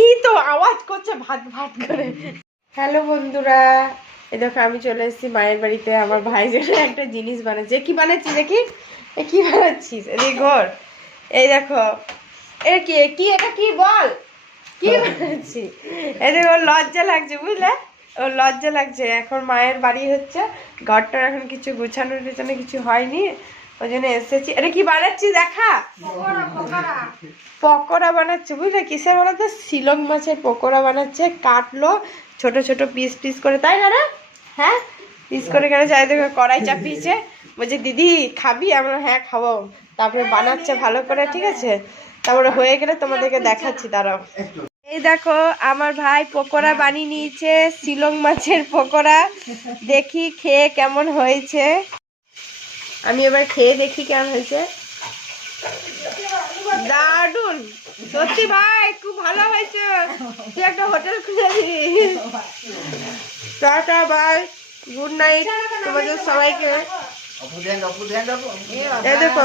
এই তো আওয়াজ করছে ভাত ভাত করে। হ্যালো বন্ধুরা, এই দেখো আমি চলে এসেছি মায়ের বাড়িতে। আমার ভাই যেন একটা জিনিস বানাচ্ছে। কি বানাচ্ছি দেখি? কি বানাচ্ছিস? এদিকে ঘর। এই দেখো, এটা কি কি এটা কি বল, কি বানাচ্ছি? এটা ওর লজ্জা লাগছে বুঝলে, ওর লজ্জা লাগছে। এখন মায়ের বাড়ি হচ্ছে, ঘরটার এখন কিছু গুছানোর পিছনে কিছু হয়নি, ওই জন্য এসেছি। এটা কি বানাচ্ছি দেখা? পকোড়া বানাচ্ছে বুঝলে। কিসের বলো তো? শিলং মাছের পকোড়া বানাচ্ছে। কাটলো ছোট ছোট পিস পিস করে, তাই না রে? হ্যাঁ, পিস করে কেন চাই দেখো, কড়াই চাপিয়েছে। বলছে দিদি খাবি? আমরা হ্যাঁ খাবো। তারপরে বানাচ্ছে ভালো করে, ঠিক আছে? তারপরে হয়ে গেলে তোমাদেরকে দেখাচ্ছি, দাঁড়াও। এই দেখো আমার ভাই পকোড়া বানিয়ে নিয়েছে, শিলং মাছের পকোড়া। দেখি খেয়ে কেমন হয়েছে। আমি এবার খেয়ে দেখি কেমন হয়েছে। দারুন, সত্যি ভাই খুব ভালো হয়েছে। তুই একটা হোটেল খুলে দিবি। টাটা বাই, গুড নাইট তোমাদের সবাইকে। এই দেখো